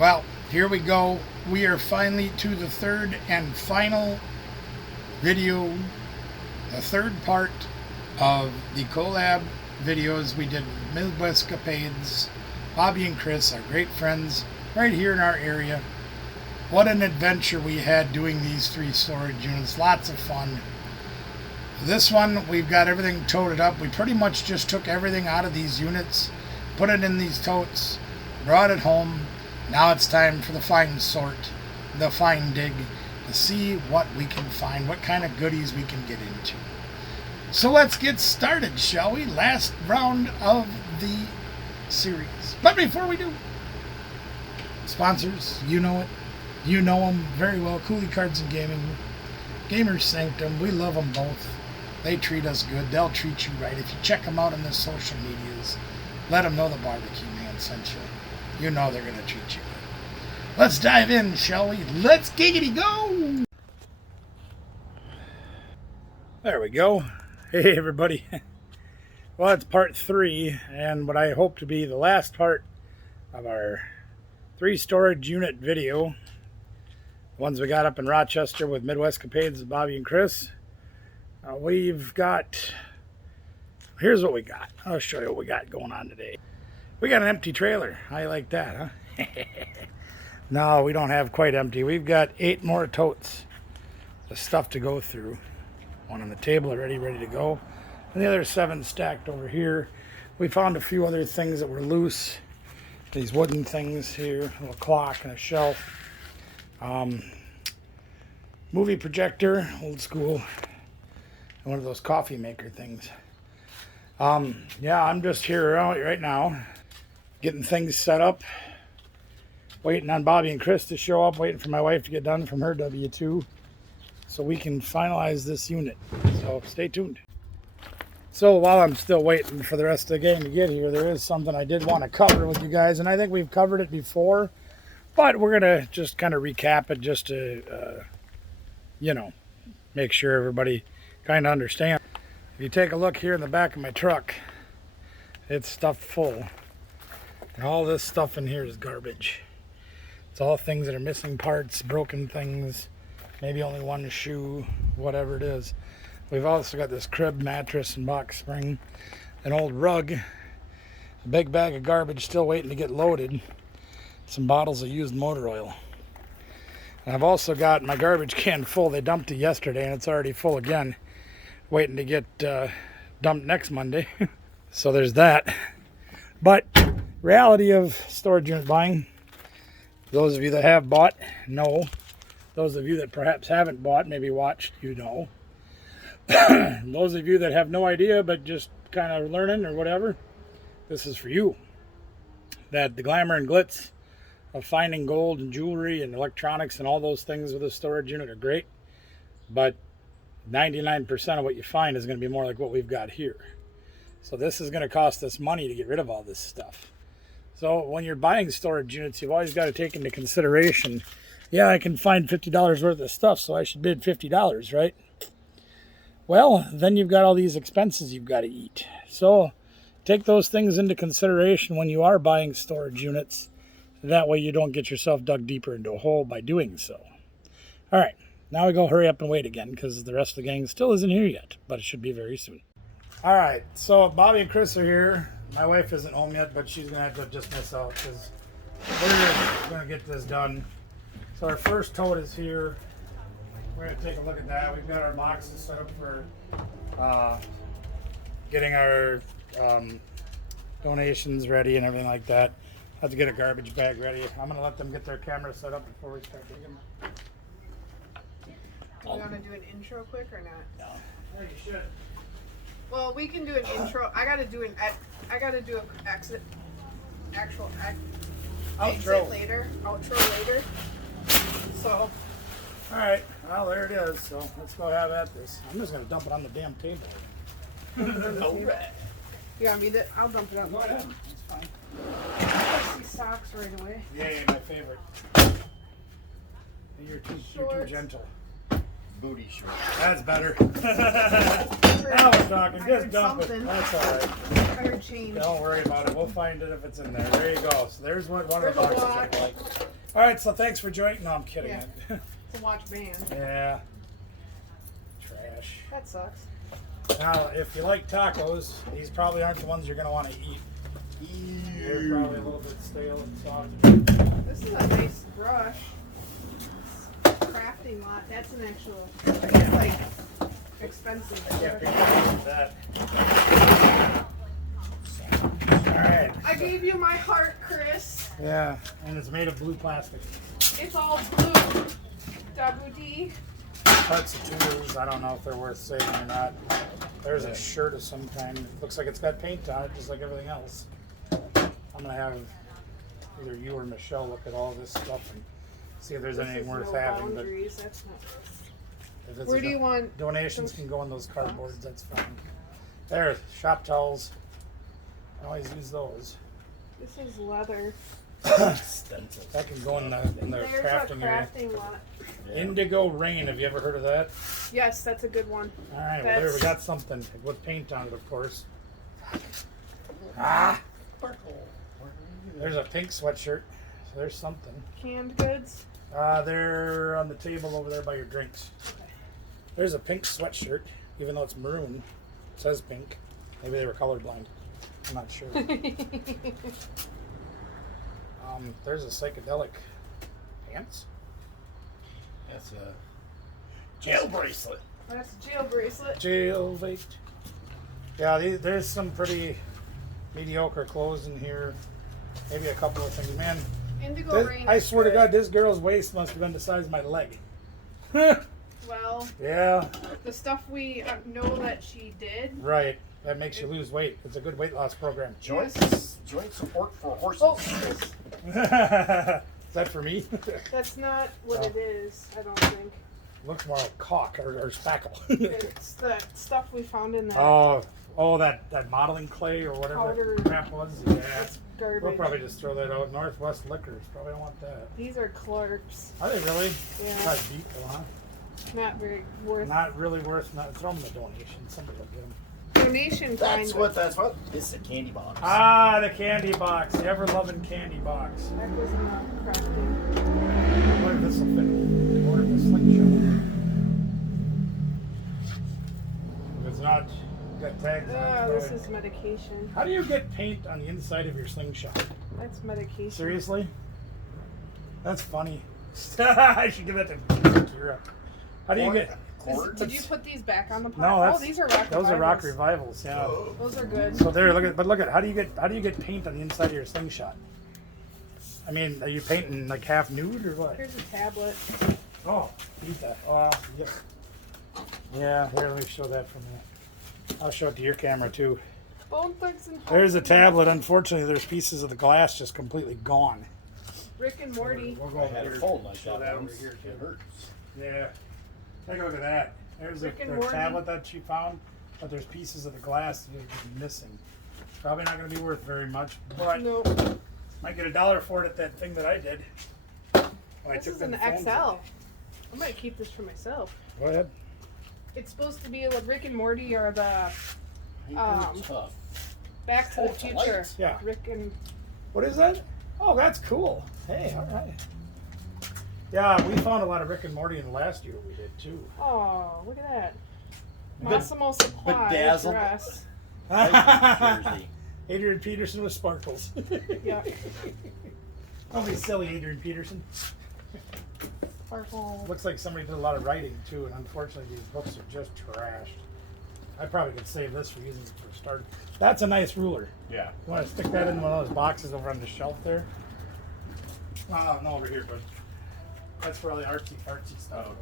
Well, here we go. We are finally to the third and final video, the third part of the collab videos we did with Midwestcapades. Bobby and Chris are great friends right here in our area. What an adventure we had doing these 3 storage units. Lots of fun. This one, we've got everything toted up. We pretty much just took everything out of these units, put it in these totes, brought it home. Now it's time for the fine sort, the fine dig, to see what we can find, what kind of goodies we can get into. So let's get started, shall we? Last round of the series. But before we do, sponsors, you know it. You know them very well. Cooley Cards and Gaming, Gamers Sanctum. We love them both. They treat us good. They'll treat you right. If you check them out on the social medias, let them know the barbecue man sent you. You know they're going to treat you good. Let's dive in, shall we? Let's giggity go! There we go. Hey, everybody. Well, it's part 3, and what I hope to be the last part of our 3 storage unit video. The ones we got up in Rochester with Midwestcapades with Bobby and Chris. We've got, here's what we got. I'll show you what we got going on today. We got an empty trailer. How you like that, huh? No, we don't have quite empty. We've got 8 more totes of stuff to go through. One on the table already ready to go. And the other 7 stacked over here. We found a few other things that were loose. These wooden things here, a little clock and a shelf. Movie projector, old school. And one of those coffee maker things. Yeah, I'm just here right now, getting things set up, waiting on Bobby and Chris to show up, waiting for my wife to get done from her W-2 so we can finalize this unit. So stay tuned. So while I'm still waiting for the rest of the game to get here, there is something I did want to cover with you guys, and I think we've covered it before, but we're going to just kind of recap it just to, you know, make sure everybody kind of understands. If you take a look here in the back of my truck, it's stuffed full. And all this stuff in here is garbage. It's all things that are missing parts, broken things, maybe only one shoe, whatever it is. We've also got this crib mattress and box spring, an old rug, a big bag of garbage still waiting to get loaded, some bottles of used motor oil. And I've also got my garbage can full. They dumped it yesterday and it's already full again, waiting to get dumped next Monday. So there's that. But reality of storage unit buying, those of you that have bought know. Those of you that perhaps haven't bought, maybe watched, you know. Those of you that have no idea but just kind of learning or whatever, this is for you. That the glamour and glitz of finding gold and jewelry and electronics and all those things with a storage unit are great, but 99% of what you find is going to be more like what we've got here. So this is going to cost us money to get rid of all this stuff. So when you're buying storage units, you've always got to take into consideration, yeah, I can find $50 worth of stuff, so I should bid $50, right? Well, then you've got all these expenses you've got to eat. So take those things into consideration when you are buying storage units. That way you don't get yourself dug deeper into a hole by doing so. All right, now we go hurry up and wait again because the rest of the gang still isn't here yet, but it should be very soon. All right, so Bobby and Chris are here. My wife isn't home yet, but she's going to have to just miss out because we're going to get this done. So our first tote is here. We're going to take a look at that. We've got our boxes set up for getting our donations ready and everything like that. Have to get a garbage bag ready. I'm going to let them get their camera set up before we start digging. Do you want to do an intro quick or not? No. Yeah, you should. Well, we can do an intro. I got to do an exit later. Outro later. So. All right. Well, there it is. So let's go have at this. I'm just going to dump it on the damn table. All right. You want me to? I'll dump it on. Go ahead. That's fine. I see socks right away. Yay, my favorite. You're too gentle. Booty shorts. That's better. Now we're talking. Just dump it. That's all right. I heard change. Don't worry about it. We'll find it if it's in there. There you go. So there's what one of the boxes look like. All right, so thanks for joining. No, I'm kidding. Yeah. To watch band. Yeah. Trash. That sucks. Now, if you like tacos, these probably aren't the ones you're going to want to eat. They're probably a little bit stale and soft. This is a nice brush. Crafting lot. That's an actual. It's like expensive. Yeah, that. All right. I gave you my heart, Chris. Yeah, and it's made of blue plastic. It's all blue. Double D. Parts of tools. I don't know if they're worth saving or not. There's a shirt of some kind. It looks like it's got paint on it, just like everything else. I'm gonna have either you or Michelle look at all this stuff and see if there's anything worth having. But Boundaries. That's not worth. if it's Where do you want donations can go in those cardboards. That's fine. There, shop towels. I always use those. This is leather. That can go in the There's crafting a area. crafting lot. Indigo Rain. Have you ever heard of that? Yes, that's a good one. All right. Well, there we got something with paint on it, of course. Ah. There's a pink sweatshirt. So there's something. Canned goods. They're on the table over there by your drinks. There's a pink sweatshirt, even though it's maroon. It says pink. Maybe they were colorblind. I'm not sure. There's a psychedelic pants. That's a jail bracelet. That's a jail bracelet. Jail bait. Yeah, there's some pretty mediocre clothes in here. Maybe a couple of things. Man, Indigo Rain. I is swear to good. God, this girl's waist must have been the size of my leg. Well, Yeah, the stuff we know that she did. right. That makes you lose weight. It's a good weight loss program. Joint support for horses. Oh, Chris, Is that for me? that's not what Oh. it is. I don't think. Looks more like cock or spackle. It's the stuff we found in that. oh, that modeling clay or whatever Powder. that crap was. Yeah. That's garbage. We'll probably just throw that out. Northwest Liquors. Probably don't want that. These are Clark's. Are they really? Yeah. Probably deep though, huh? Not very worth. Not really worth. Not throw them a donation. Somebody will get them. Donation kind. That's what. That's what. This is a candy box. Ah, the candy box. The ever-loving candy box. That was not crafting. What if this will fit? Or the slingshot? If it's not, you got tags on it. This is medication. How do you get paint on the inside of your slingshot? That's medication. Seriously? That's funny. I should give that to Kira. How do you get? Did you put these back on the pot? No, that's, these are rock those revivals. are rock revivals. Yeah. Those are good. So there, look at how do you get paint on the inside of your slingshot? I mean, are you painting like half nude or what? Here's a tablet. Oh, eat that. Oh, yes. Yeah, here, let me show that for a minute. I'll show it to your camera too. Bone Thugs and There's a tablet. Unfortunately, there's pieces of the glass just completely gone. Rick and Morty. We'll go I over had a here. phone like Show that over once. here It too. hurts. Yeah. Take a look at that. There's Rick and the Morty. tablet that she found, but there's pieces of the glass that are missing. Probably not going to be worth very much, but No, might get $1 for it at that thing that I did. When I this took is an them phones. XL. I might keep this for myself. Go ahead. It's supposed to be like Rick and Morty or the Tough. Back to Oh, the it's a Future. light. Yeah. Rick and What is that? Oh, that's cool. Hey, all right. Yeah, we found a lot of Rick and Morty in the last year we did too. oh, look at that. Bed- Massimo Supply bedazzled. dress. Jersey. Adrian Peterson with sparkles. Yeah. Don't be silly, Adrian Peterson. Sparkle. Looks like somebody did a lot of writing too, and unfortunately these books are just trashed. I probably could save this for using it for a start. That's a nice ruler. Yeah. You want to stick that in one of those boxes over on the shelf there? No, over here, but that's for all the artsy stuff. Oh,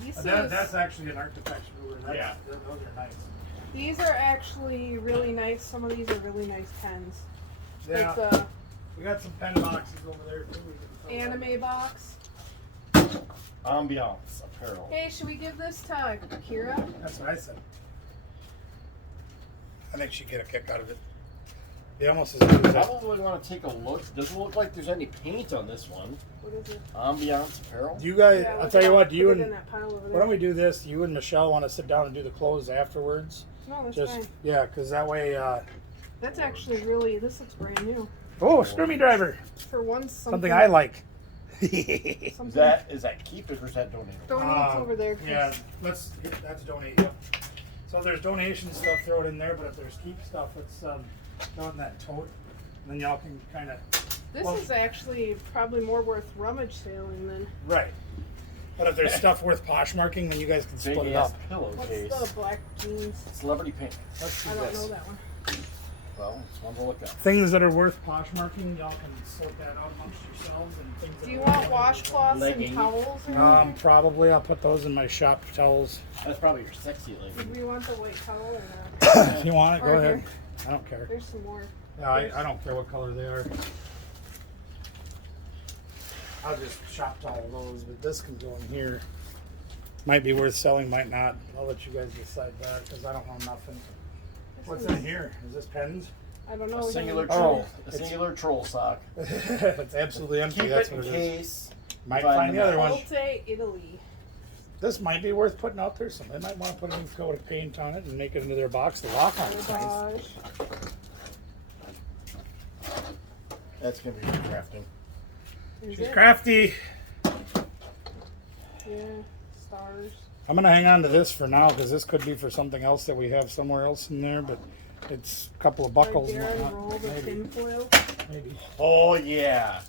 This That's actually an artifact ruler. Yeah. Those are nice. These are actually really nice. Some of these are really nice pens. Yeah, Like the we got some pen boxes over there too. We can throw anime box. Ambiance apparel. Hey, should we give this to Kira? That's what I said. I think she'd get a kick out of it. They almost as good as that. Probably want to take a look. Doesn't look like there's any paint on this one. What is it? Ambiance apparel. Do you guys? Yeah, I'll look tell it you up. what. Do you Put it in and that pile over why there. don't we do this? You and Michelle want to sit down and do the clothes afterwards? No, that's Just fine. yeah, because that way. That's actually really. This looks brand new. Oh, screw me driver. For once, Something I like. Is that keep it or is that donate? Donate's over there. Chris. Yeah, that's donate. Yep. So if there's donation stuff, throw it in there. But if there's keep stuff, let's throw it in that tote. And then y'all can kind of. This is actually probably more worth rummage sailing than. Right. But if there's stuff worth poshmarking, then you guys can split it up. Pillowcase. What's the black jeans? Celebrity paint. Let's do I don't this. know that one. Well, it's one to look at. Things that are worth poshmarking, y'all can sort that out amongst yourselves. And things Do that you are want worth- washcloths Legging. and towels? Or anything? Probably. I'll put those in my shop towels. That's probably your sexy Did lady. we want the white towel or not? If you want it, go Or ahead. here. I don't care. There's some more. Yeah, I don't care what color they are. I'll just shop towel those, but this can go in here. Might be worth selling, might not. I'll let you guys decide that because I don't know nothing. What's in here? Is this pens? I don't know. A we singular haven't- troll. A it's- singular troll sock. It's absolutely empty. Keep That's it what in it is. case. Might Find find the them other one. Volte, Italy. This might be worth putting out there. Somebody might want to put a new coat of paint on it and make it into their box. The lock on it's nice. Garbage. That's gonna be your crafting. Is She's it? crafty. Yeah. Stars. I'm gonna hang on to this for now because this could be for something else that we have somewhere else in there. But it's a couple of buckles. Right and there, roll whatnot. the Maybe. tinfoil. Maybe. Oh yeah,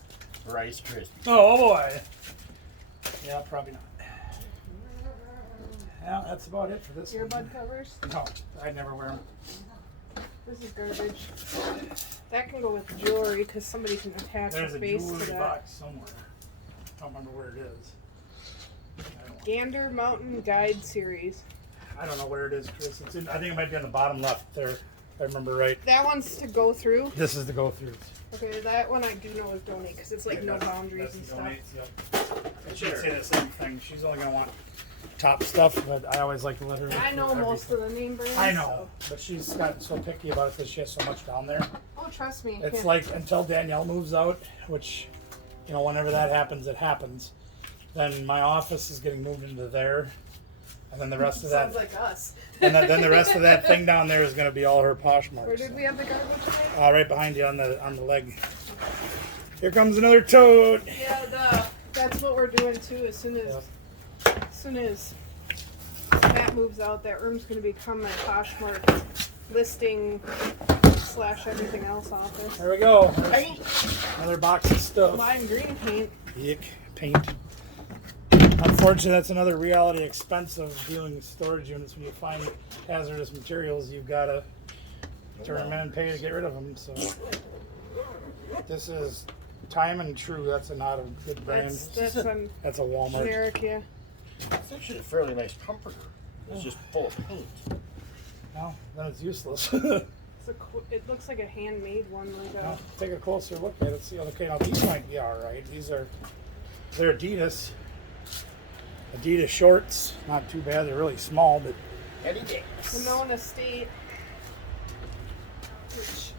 Rice Krispies. Oh boy. Yeah, probably not. Yeah, that's about it for this one. Earbud covers. No, I never wear them. This is garbage. That can go with jewelry because somebody can attach There's a a face to jewelry that. box somewhere. I don't remember where it is. Gander Mountain Guide Series. I don't know where it is, Chris. It's in. I think it might be on the bottom left there. If I remember right. That one's to go through. This is the go through. Okay, that one I do know is donate because it's like no boundaries and stuff. It should say the same thing. She's only gonna want top stuff, but I always like to let her. I know most of the name brands. I know, but she's gotten so picky about it because she has so much down there. Oh, trust me. It's yeah. like until Danielle moves out, which, you know, whenever that happens, it happens. Then my office is getting moved into there, and then the rest of that, Sounds like us. and then the rest of that thing down there is going to be all her Where Poshmarks. did we have the garbage bag? Right behind you on the leg. Here comes another toad. Yeah, that's what we're doing too. As soon as Matt moves out, that room's going to become my Poshmark listing / everything else office. There we go. Paint. Another box of stuff. Lime green paint. Yuck, paint. Unfortunately, that's another reality expense of dealing with storage units. When you find hazardous materials, you've got to turn them in and pay to get rid of them. So this is Time and True. That's not a good brand. That's That's a Walmart. generic, yeah. It's actually a fairly nice comforter. It's just full of paint. No, then it's useless. It looks like a handmade one. Like Well, take a closer look at it. See, okay, now these might be all right. They're Adidas. Adidas shorts, not too bad. They're really small, but Any day. Winona State. Which,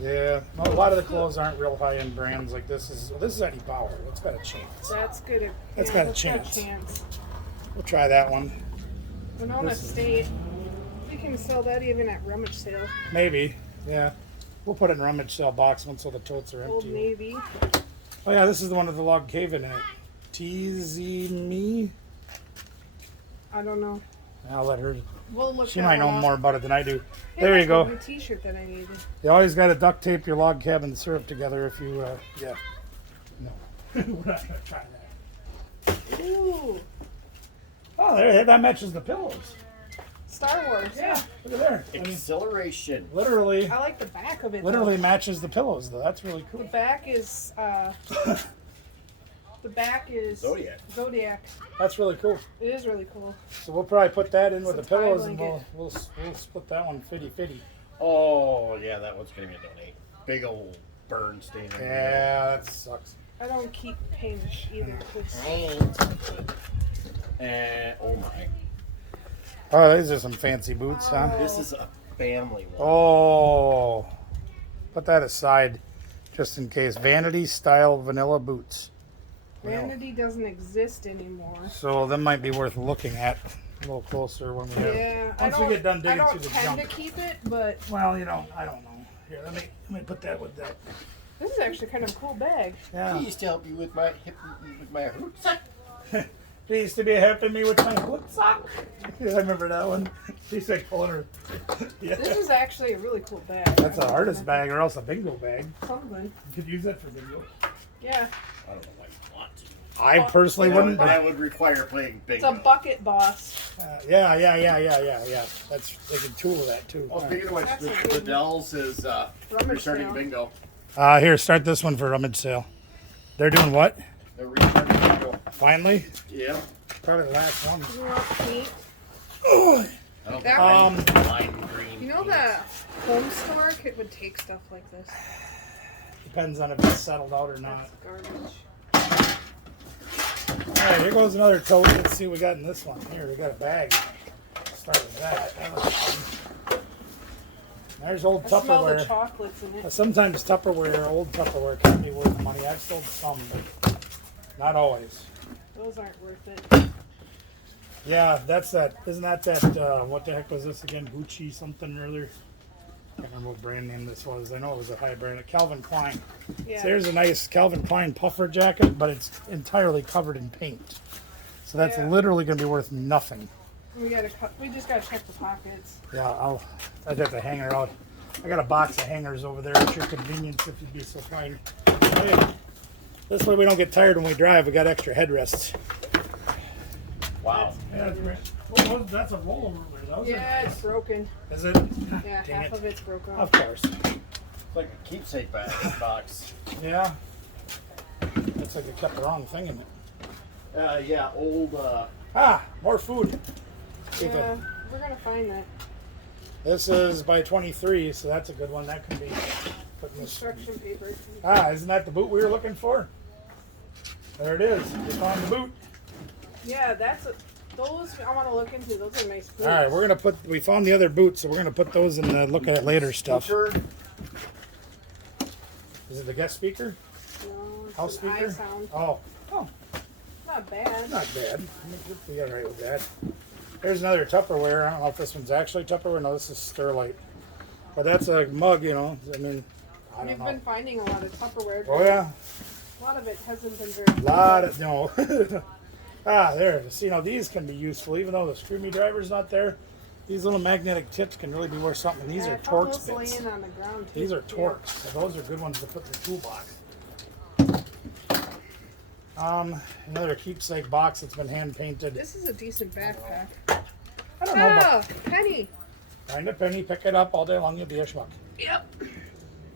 yeah, a lot of the clothes aren't real high-end brands. Like this is Eddie Bauer. It's got a chance. that's good. That's yeah, got a that's chance. We'll try that one. Winona This is- State. You can sell that even at rummage sale. Maybe, yeah. We'll put it in rummage sale box once all the totes are Old empty. Navy. Oh yeah, this is the one with the log cabin in it. Teasy me. I don't know. I'll let her. We'll look. She that might know one up. more about it than I do. Hey, There you that's go. The T-shirt that I needed. You always got to duct tape your log cabin syrup together if you, yeah. No. We're not going to try that. Ooh, Oh, there, that matches the pillows. Star Wars. Yeah. Look at there. I mean, Acceleration. literally I like the back of it. though. literally matches the pillows, though. That's really The cool. back is. The back is Zodiac. Zodiac. That's really cool. It is really cool. So we'll probably put that in with the It's a tie pillows, and blanket. we'll split that one 50-50. Oh yeah, that one's gonna be a donate. Big old burn stain. on Yeah, that sucks. I don't keep paint either. It's, Paint. And oh my, Oh, these are some fancy boots, huh? this is a family one. Oh, put that aside, just in case. Vanity style vanilla boots. Vanity doesn't exist anymore. So them might be worth looking at a little closer when we have. Yeah, Once we get done digging I through don't the tend junk. to keep it, but Well, I don't know. Here, let me put that with that This is actually kind of a cool bag. Yeah. She used to help you with my roots. She used to be helping me with my foot sock. Yeah, I remember that one. She's like pulling her. Yeah. This is actually a really cool bag. That's an artist bag or else a bingo bag. Something. You could use that for bingo. Yeah. I don't know why you want to. I personally wouldn't. That would require playing It's bingo. a bucket boss. Yeah. That's they can tool that too. Oh, speaking of which, That's a the good- Dells is Rummage restarting sale. bingo. Here, start this one for rummage sale. They're doing what? They're restarting bingo. Finally? Yeah. Probably the last one. You want paint? Oh, I don't That think one- lime green. You know the home store kit would take stuff like this. depends on if it's settled out or not. That's garbage. All right, here goes another tote. Let's see what we got in this one. Here, we got a bag. Start with that. That looks fun. There's old I smell the Tupperware. chocolates in it. Sometimes Tupperware, old Tupperware, can be worth money. I've sold some, but not always. Those aren't worth it. Yeah, that's that. Isn't that what the heck was this again? Gucci something or other? I can't remember what brand name this was. I know it was a high brand. Calvin Klein. Yeah. So here's a nice Calvin Klein puffer jacket, but it's entirely covered in paint. So that's Yeah. literally going to be worth nothing. We just gotta check the pockets. Yeah, I'd have to hang her out. I got a box of hangers over there at your convenience if you'd be so kind. Hey, this way we don't get tired when we drive. We got extra headrests. Wow. Yeah, that's great. Oh, that's a rollover. Those Yeah, it's broken. Is it? Yeah, Dang half it. of it's broken Of off. course. It's like a keepsake box. Yeah. Looks like they kept the wrong thing in it. Yeah, old. More food. See if Yeah, it- we're gonna find that. This is by 23, so that's a good one. That can be put in this. Construction paper. Isn't that the boot we were looking for? There it is. We found the boot. Yeah, those I want to look into. Those are nice boots. All right, we found the other boots, so we're gonna put those in the look at it later stuff. Sure. Is it the guest speaker? No, it's House an speaker? iSound. Oh, Not bad. not bad. We'll be all right with that. There's another Tupperware. I don't know if this one's actually Tupperware. No, this is Sterlite. But that's a mug, you know. I mean, I don't We've know. been finding a lot of Tupperware. Oh yeah, A lot of it hasn't been very. lot of no. There. See, now these can be useful, even though the screwdriver's not there. These little magnetic tips can really be worth something. These Yeah, are I found Torx those bits. laying on the ground, too. These are Yeah. Torx. So those are good ones to put in the toolbox. Another keepsake box that's been hand painted. This is a decent backpack. I don't know, Oh, penny. but find a penny, pick it up all day long, you'll be a schmuck. Yep.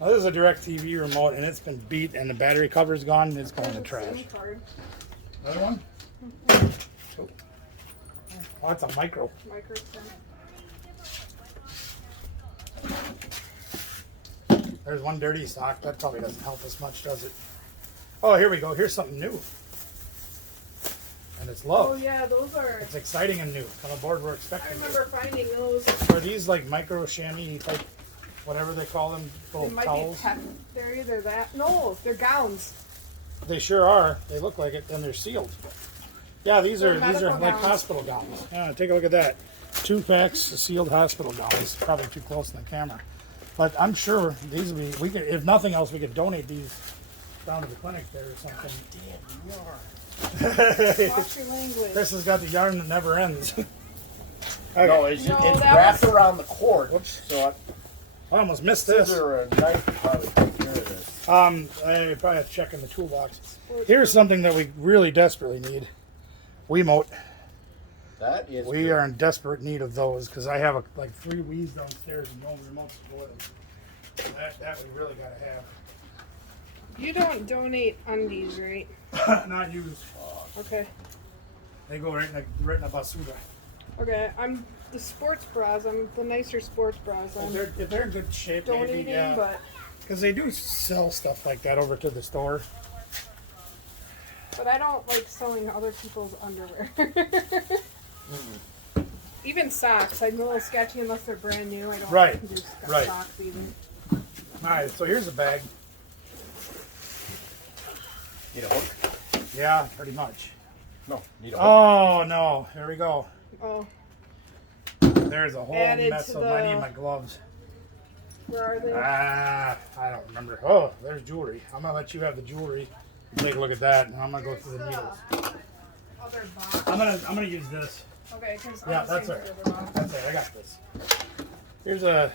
Now, this is a direct TV remote, and it's been beat, and the battery cover's gone. It's going in the There's a trash. SIM card. Another one? Oh, that's a micro. Micro SIM. There's one dirty sock. That probably doesn't help us much, does it? Oh, here we go. Here's something new. And it's low. Oh yeah, those are. It's exciting and new. Kind of board we're I expecting. remember finding those. Are these like micro chamois type, whatever they call them, They little might towels? be they're either that. No, they're gowns. They sure are. They look like it, and they're sealed. Yeah, these They're are medical like gowns. hospital gowns. Yeah, take a look at that. 2 packs of sealed hospital gowns. Probably too close to the camera, but I'm sure these would be. We could, if nothing else, we could donate these down to the clinic there or something. Watch your language. Chris has got the yarn that never ends. No, it's No, it's that wrapped was- around the cord. Whoops. So I almost missed a this. scissor or a knife would probably take care of this. I probably have to check in the toolbox. Here's something that we really desperately need. Wiimote. That is. We good. are in desperate need of those because I have like 3 Wii's downstairs and no remotes to go with them. That we really gotta have. You don't donate undies, right? Not used. Okay. They go right in the basura. Okay. I'm the sports bras. I'm the nicer sports bras. I'm If they're in good shape, donating, maybe, yeah. but Because they do sell stuff like that over to the store. I don't like selling other people's underwear. Even socks. I'm a little sketchy unless they're brand new. I don't Right, do right. socks even. All right, so here's a bag. Need a hook? Yeah, pretty much. No, need a hook. Oh no, here we go. Oh, There's a whole Added mess to of I the- need my gloves. Where are they? I don't remember. Oh, there's jewelry. I'm gonna let you have the jewelry. Take a look at that, and I'm gonna go through the needles. Other box. I'm gonna use this. Okay, because Yeah, that's it. That's it. I got this. Here's a.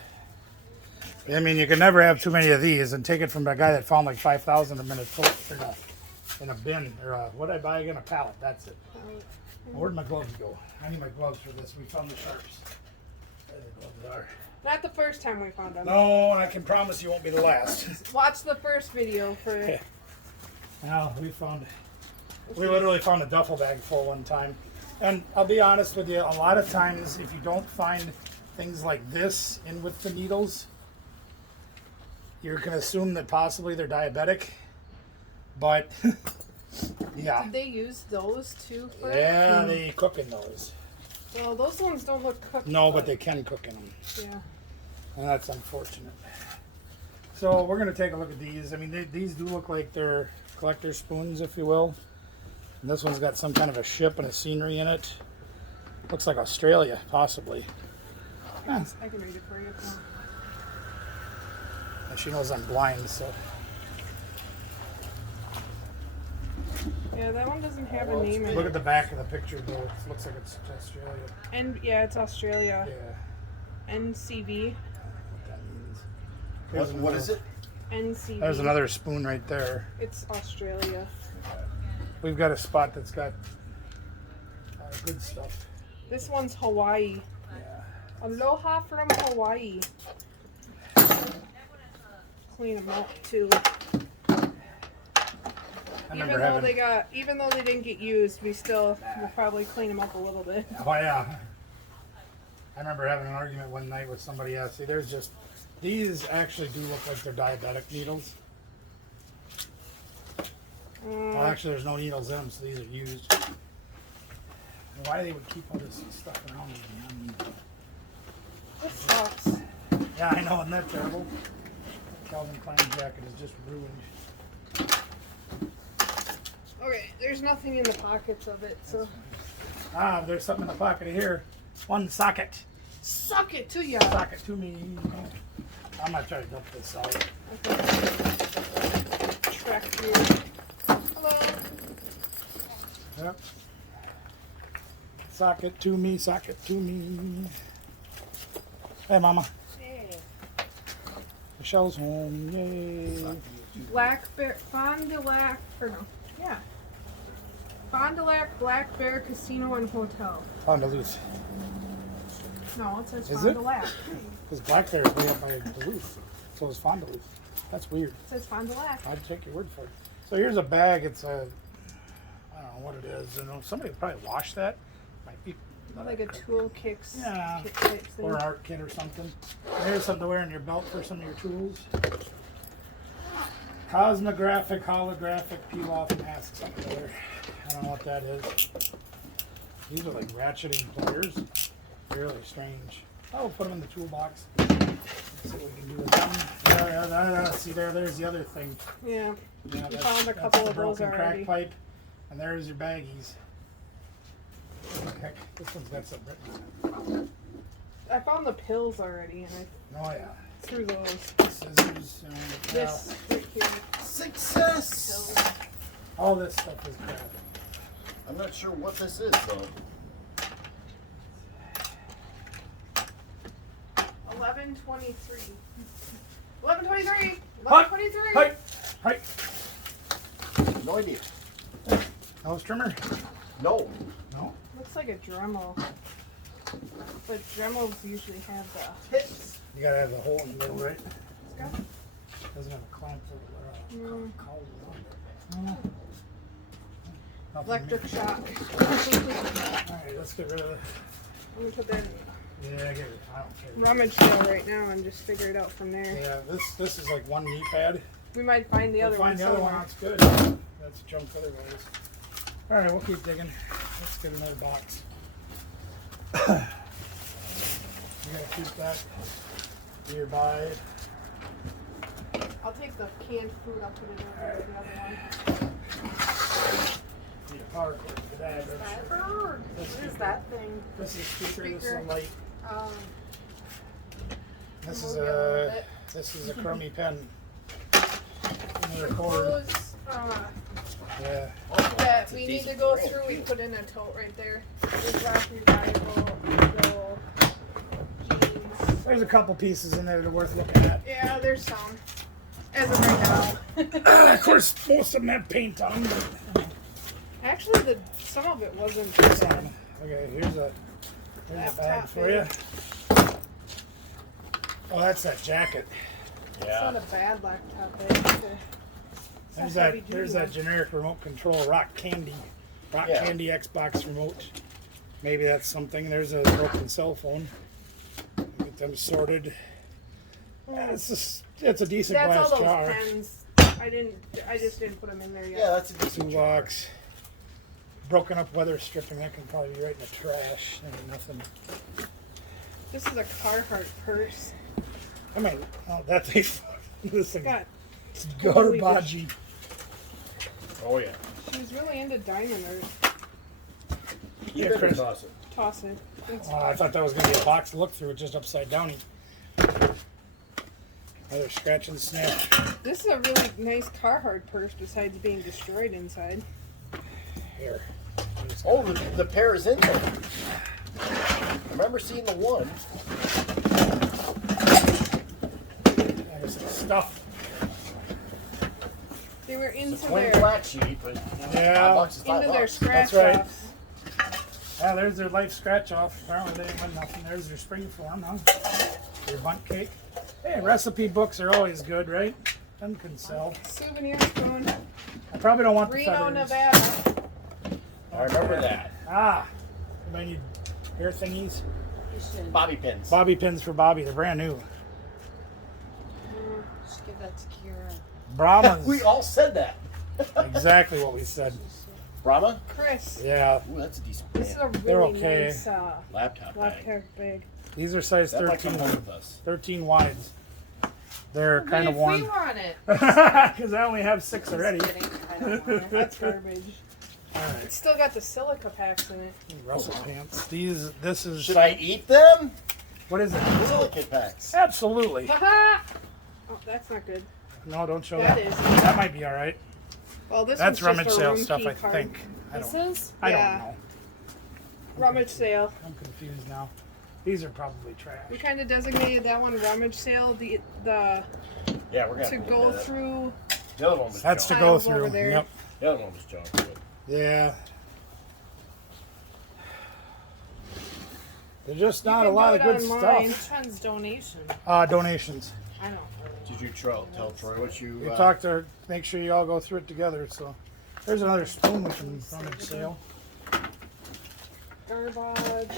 I mean, you can never have too many of these, and take it from a guy that found like 5,000 in a bin or what did I buy again? A pallet. That's it. Where'd my gloves go? I need my gloves for this. We found the sharps. There the gloves are. Not the first time we found them. No, I can promise you won't be the last. Watch the first video for. Yeah. Now we literally found a duffel bag full one time, and I'll be honest with you. A lot of times, if you don't find things like this in with the needles, you can assume that possibly they're diabetic. But yeah, Did they use those too? For yeah, they cook in those. Well, those ones don't look cooked. No, but they can cook in them. Yeah. And that's unfortunate. So we're going to take a look at these. I mean, these do look like they're collector spoons, if you will. And this one's got some kind of a ship and a scenery in it. Looks like Australia, possibly. I can read it for you. And she knows I'm blind, so. Yeah, that one doesn't have a name in Look it. at the back of the picture, though. It looks like it's Australia. And yeah, it's Australia. Yeah. NCV. What that means. What is it? NCV. There's another spoon right there. It's Australia. We've got a spot that's got good stuff. This one's Hawaii. Yeah. Aloha from Hawaii. Clean them up too. Even though they didn't get used, we still will probably clean them up a little bit. Oh yeah. I remember having an argument one night with somebody else. See, these actually do look like they're diabetic needles. Well, actually, there's no needles in them, so these are used. And why they would keep all this stuff around me? I mean, This sucks. yeah, I know, isn't that terrible? Calvin Klein jacket is just ruined. Okay, there's nothing in the pockets of it, so Ah, there's something in the pocket here. One socket. suck it to ya. Sock it to me. I'm not trying to dump this out. Track here. Hello. Yep. Sock it to me, sock it to me. Hey, Mama. Hey. Michelle's home. Yay. Black Bear, Fond du Lac, or no, yeah. Fond du Lac, Black Bear Casino and Hotel. Fond du Lac. No, it says Is Fond it? du Lac. Because Black Bear is way up by Duluth. So is Fond du Lac. That's weird. It says Fond du Lac. I'd take your word for it. So here's a bag. It's a, I don't know what it is. You know, somebody would probably wash that. Might be Like a tool kicks Yeah. kit type thing. or an art kit or something. Here's something to wear in your belt for some of your tools. Cosmographic, holographic, peel off masks up there. I don't know what that is. These are like ratcheting pliers. Really strange. Oh, put them in the toolbox. Let's see what we can do with them. See there's the other thing. Yeah. Yeah, We that's- found a that's couple the of those broken already. crack pipe. And there's your baggies. Heck, this one's got something written on it. I found the pills already, and Oh yeah. I threw those. Scissors. This right here. Success! Pills. All this stuff is crap. I'm not sure what this is though. 11:23. 11:23. Hi. 11:23. Hi. Hi. No idea. Nose trimmer? No. No. Looks like a Dremel. But Dremels usually have the tips. You gotta have the hole in the middle, right? It's got- Doesn't have a clamp for the No. cowl on it. Nothing. Electric shock. Alright, let's get rid of it. I'm gonna put that in Yeah, get it. I don't care. rummage sale right now and just figure it out from there. Yeah, this is like one knee pad. We might find the other We'll one find the other one. somewhere. It's good. That's junk otherwise. Alright, we'll keep digging. Let's get another box. You gotta keep that nearby. I'll take the canned food. I'll put it over the other one. Need a power cord for that. What is that thing? This is a speaker. This is a Speaker. light. Um, This is move it a little a bit. This is a crummy pen. Another cord. Those, Yeah. that we need to go through, we put in a tote right there. There's Rock Revival, Eagle, Jeans. There's a couple pieces in there that are worth looking at. Yeah, there's some. As of right now. Of course, most of them have paint on them. Actually, some of it wasn't too bad. Okay, here's a bag Laptop for you. bag. Oh, that's that jacket. It's Yeah. not a bad laptop bag. There's that generic remote control Rock Candy Xbox remote. Maybe that's something. There's a broken cell phone. Get them sorted. Yeah, it's a decent That's glass all those jar. pens. I just didn't put them in there yet. Yeah, that's a decent jar. Toolbox. Broken up weather stripping. That can probably be right in the trash. Ain't nothing. This is a Carhartt purse. I mean, oh, that thing. This thing. Got It's totally garbagey. Oh yeah. She was really into diamond art. You Yeah, better Chris. toss it. Toss it. It's Oh, I thought that was going to be a box to look through. It's just upside down. Another scratch and sniff. This is a really nice Carhartt purse besides being destroyed inside. Here. Oh, the pair is in there. I remember seeing the one. There's some stuff. They were into Plain their flat sheet, but Yeah. $5 is into their $5. scratch right. offs. Yeah, there's their life scratch off. Apparently they didn't win nothing. There's their spring form, huh? Your bunt cake. Hey, recipe books are always good, right? Them can sell. Souvenir spoon. I probably don't want the Reno, feathers. Nevada. I remember that. Ah, you might need hair thingies. You should Bobby pins. Bobby pins for Bobby. They're brand new. just give that to Kira. Brahmas. We all said that. Exactly what we said. Brahma? Chris. Yeah, Ooh, that's a decent This is pen. a They're really okay. nice Laptop bag. laptop bag. these are size That might 13. come home with us. 13 wides. They're kind of If worn. we want it. Because I only have 6 already. Just kidding. I don't want it. That's garbage. Alright, It's still got the silica packs in it. Russell pants. This is, Should I eat them? what is it? Silicate packs. Absolutely. Haha! Oh, that's not good. No, don't show That that. is. That might be alright. Well, this That's one's rummage just a sale room stuff, key I card. think. I This don't, is? I Yeah. don't know. Rummage sale. I'm confused now. These are probably trash. We kind of designated that one rummage sale. The Yeah, we're gonna to have go do that. through. The other one was That's to junk. go Piles over through. there. Yep. The other one was junk. But Yeah. There's just You not a can lot do of it good online. stuff. Which one's donation? Donations. I don't really. did you tell Troy what you? We talked to her, make sure you all go through it together. So there's another spoon we can rummage sale. Garbage.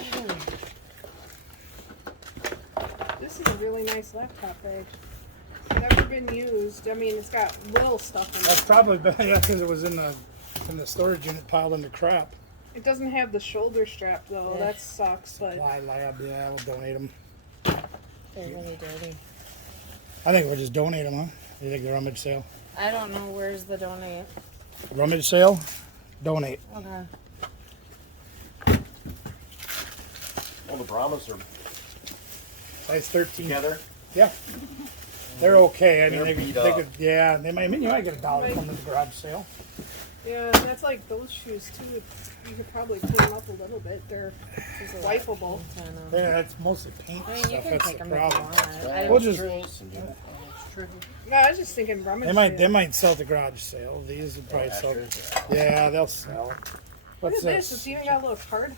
This is a really nice laptop bag. Never been used. I mean, it's got little stuff in That's it. probably because it was in the storage unit piled into crap. It doesn't have the shoulder strap though. Yeah. That sucks. But Supply lab, yeah, we'll donate them. They're really dirty. I think we'll just donate them, huh? You think the rummage sale? I don't know where's the donate. Rummage sale? Donate. Okay. Well, the Brahmas are Size 13. together. Yeah. They're okay. I mean, They're they beat could, up. yeah, they might, I mean, you might get $1 from the garage sale. yeah, that's like those shoes too. You could probably clean them up a little bit. They're wipeable. Yeah, that's mostly paint I mean, stuff. you can That's take the them if you problem. want. I We'll don't just, Trace and No, I was just thinking rummage. they sale. might sell at the garage sale. These would probably sell. Ashters. Yeah, they'll sell. Look What's at this. It's even got a little card.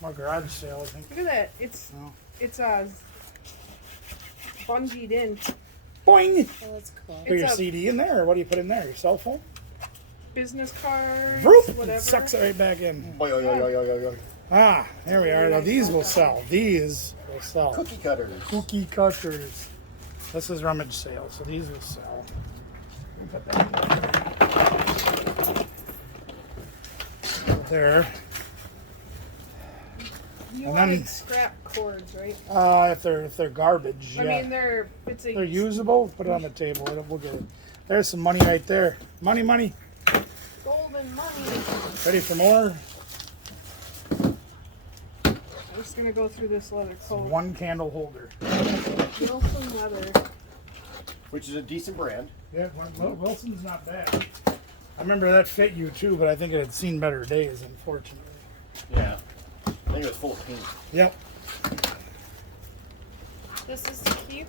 More garage sale, I think. Look at that. It's Oh. it's bungeed in. Boing! Oh, that's cool. Put your It's a- CD in there, or what do you put in there? Your cell phone? Business cards. Vroom! Whatever. It sucks it right back in. Boy, yo, yo, yo, yo, yo, yo. Ah, there we are. Now these will sell. These will sell. Cookie cutters. Cookie cutters. This is rummage sale, so these will sell. We'll put that there. You And wanted then- scrap cords, right? If they're garbage, I yeah. mean, it's a They're usable. Put it on the table. We'll get it. There's some money right there. Money, money. golden money. Ready for more? I'm just gonna go through this leather coat. One candle holder. Wilson leather. which is a decent brand. Yeah, Wilson's not bad. I remember that fit you too, but I think it had seen better days, unfortunately. Yeah. I think it was full of paint. Yep. This is to keep.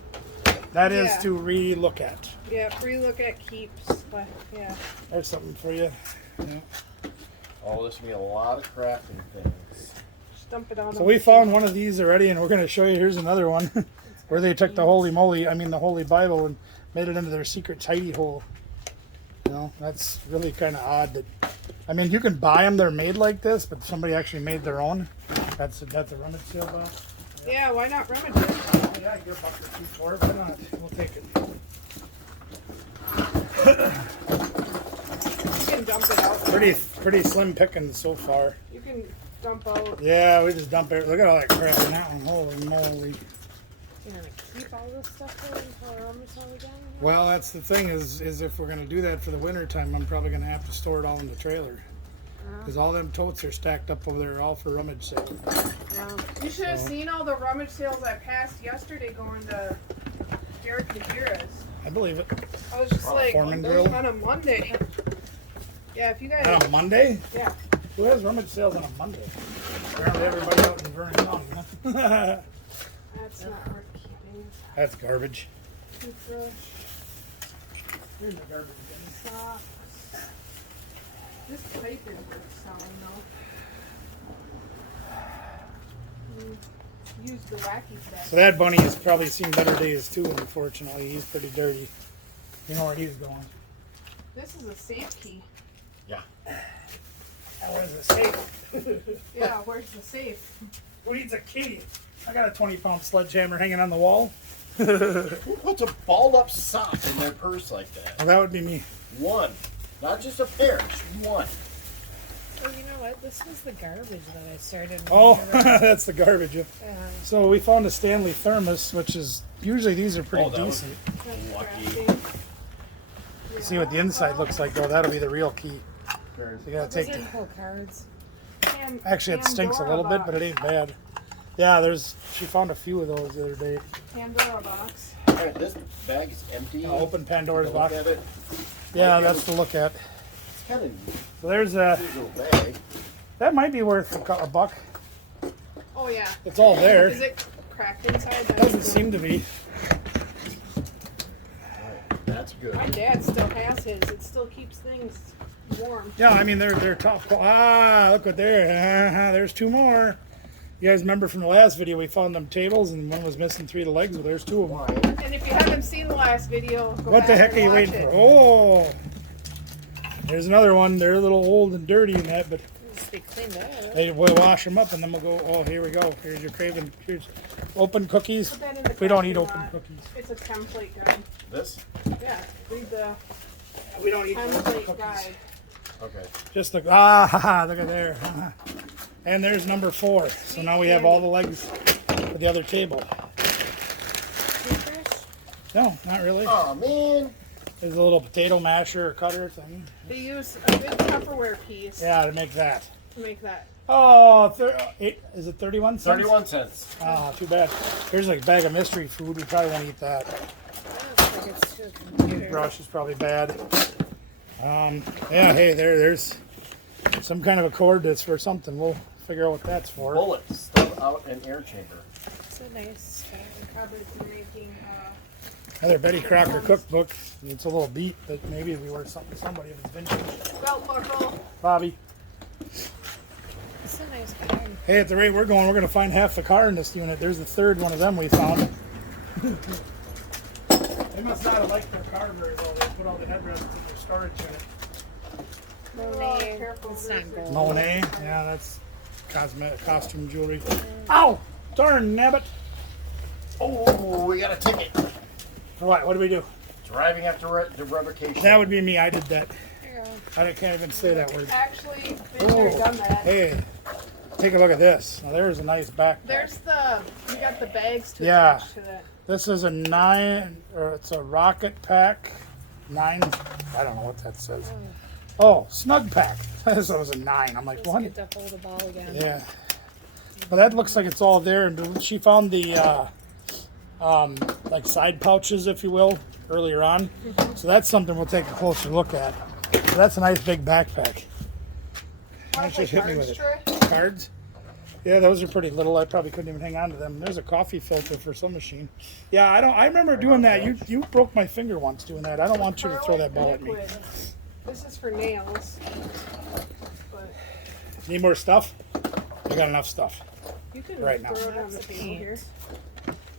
That is Yeah. to re-look at. Yeah, pre-look at keeps. But yeah. There's something for you. Yeah. Oh, this will be a lot of crafting things. Just dump it on. So we found one of these already, and we're going to show you. Here's another one where they took the the Holy Bible, and made it into their secret tidy hole. You know, that's really kind of odd. That, I mean, you can buy them; they're made like this, but somebody actually made their own. That's a rummage sale, though. Yeah, why not rummage it? Oh, yeah, get a buck or two for it. Why not? We'll take it. You can dump it out. Pretty slim pickings so far. You can dump out. Yeah, we just dump it. Look at all that crap in that one. Holy moly! You're gonna keep all this stuff there until rummage sale again? Well, that's the thing is if we're gonna do that for the winter time, I'm probably gonna have to store it all in the trailer because all them totes are stacked up over there, all for rummage sale. Yeah. You should have seen all the rummage sales I passed yesterday going to Derek Nadira's. I believe it. I was just like, Foreman grill? on a Monday. Yeah, if you guys. On a Monday? Yeah. Who has rummage sales on a Monday? Apparently everybody out in Vernon County, huh? That's not worth keeping. That's garbage. Toothbrush, Here's the garbage bin. socks. This pipe is worth selling though. Use the wacky today. So that bunny has probably seen better days too, unfortunately. He's pretty dirty. You know where he's going. This is a safe key. Yeah. That was a safe. Yeah, where's the safe? Who needs a key? I got a 20-pound sledgehammer hanging on the wall. Who puts a balled up sock in their purse like that? Well, that would be me. One. Not just a pair, just one. Oh, you know what? This was the garbage that I started. Oh, that's the garbage. Yeah. So we found a Stanley thermos, which is usually these are pretty Oh, that was- decent. That's Lucky. crafting. See what the inside looks like though. That'll be the real key. There's- You gotta Those take. are cool cards. Actually, it stinks a little bit, but it ain't bad. Yeah, she found a few of those the other day. Pandora box. Alright, this bag is empty. Open Pandora's Look box. at it. Yeah, that's to look at. It's kind of So there's a a. little bag. That might be worth a buck. Oh yeah. It's all there. Is it cracked inside? Doesn't seem to be. That's good. My dad still has his. It still keeps things warm. Yeah, I mean they're top. Look what there. There's two more. You guys remember from the last video we found them tables and one was missing 3 of the legs. Well, there's 2 of them. Why? And if you haven't seen the last video, go What back the heck and are you watch waiting it. for? Oh, there's another one. They're a little old and dirty in that, but Must be cleaned out. we'll wash them up and then we'll go. Oh, here we go. Here's your craving. Here's open cookies. Put that in the We don't eat parking open lot. cookies. It's a template guide. This? Yeah, read the We don't eat open template cookies. guide. Okay. Just look. Look at there. And there's number 4. So now we have all the legs for the other table. Toothbrush? No, not really. Oh man. There's a little potato masher or cutter thing. They use a good Tupperware piece Yeah, to make that. to make that. Oh, is it 31 cents? 31 cents. Ah, too bad. Here's like a bag of mystery food. We probably won't eat that. Looks like it's to a computer. Brush is probably bad. Yeah, hey, there's some kind of a cord that's for something. We'll figure out what that's for. Bullets stuck out an air chamber. It's a nice bag. Probably for making. Another Betty Crocker cookbook. It's a little beat, but maybe it'd be worth something to somebody if it's vintage. Belt buckle. Bobby. It's a nice bag. Hey, at the rate we're going, we're going to find half the car in this unit. There's the 3rd one of them we found. They must not have liked their car very well. They put all the headrests in their storage unit. Monet. Careful It's not versus- gold. Monet, yeah, that's costume jewelry. Ow! Darn nabbit! Oh, we got a ticket. For what? What do we do? Driving after the revocation. That would be me. I did that. There you go. I can't even say that word. Actually, been there, done that. Hey, take a look at this. Now there's a nice backpack. There's you got the bags to Yeah. attach to that. This is a 9, or it's a rocket pack. 9, I don't know what that says. Oh, snug pack. This was a 9. I'm like, Let's what? get to hold the ball again. Yeah. But that looks like it's all there. And she found the, like side pouches, if you will. earlier on. So that's something we'll take a closer look at. So that's a nice big backpack. Wanna Let's play just hit me cards, with Troy? it. Cards? Yeah, those are pretty little. I probably couldn't even hang on to them. There's a coffee filter for some machine. Yeah, I remember doing that. You broke my finger once doing that. I don't want you to throw that ball at me. Liquid. This is for nails. But Need more stuff? I got enough stuff. you can Right now. throw it on the table here.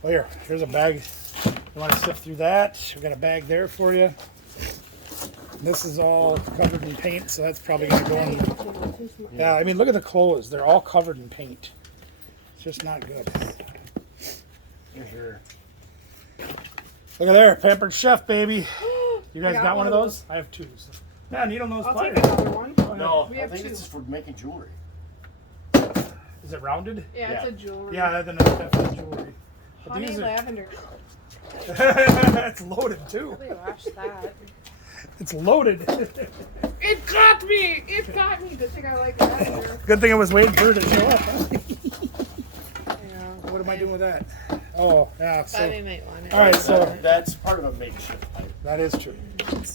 Well, here's a bag. You want to sift through that? We got a bag there for you. This is all covered in paint, so that's probably going to go in. Yeah, I mean, look at the clothes. They're all covered in paint. It's just not good. Here's your. Look at there, Pampered Chef, baby. You guys I got one of those? I have two. So. Yeah, need on those I'll pliers. take another one. No, We I have think two. this is for making jewelry. Is it rounded? Yeah, Yeah. it's a jewelry. Yeah, then it's definitely jewelry. But Honey these are, lavender. it's loaded too. Really wash that. It's loaded. It got me! It got me! Good thing I like lavender. Good thing I was waiting for her to show up. Huh? Yeah. What am I doing with that? Oh, yeah. Thought So we might want it. all right, so That's part of a makeshift pipe. that is true.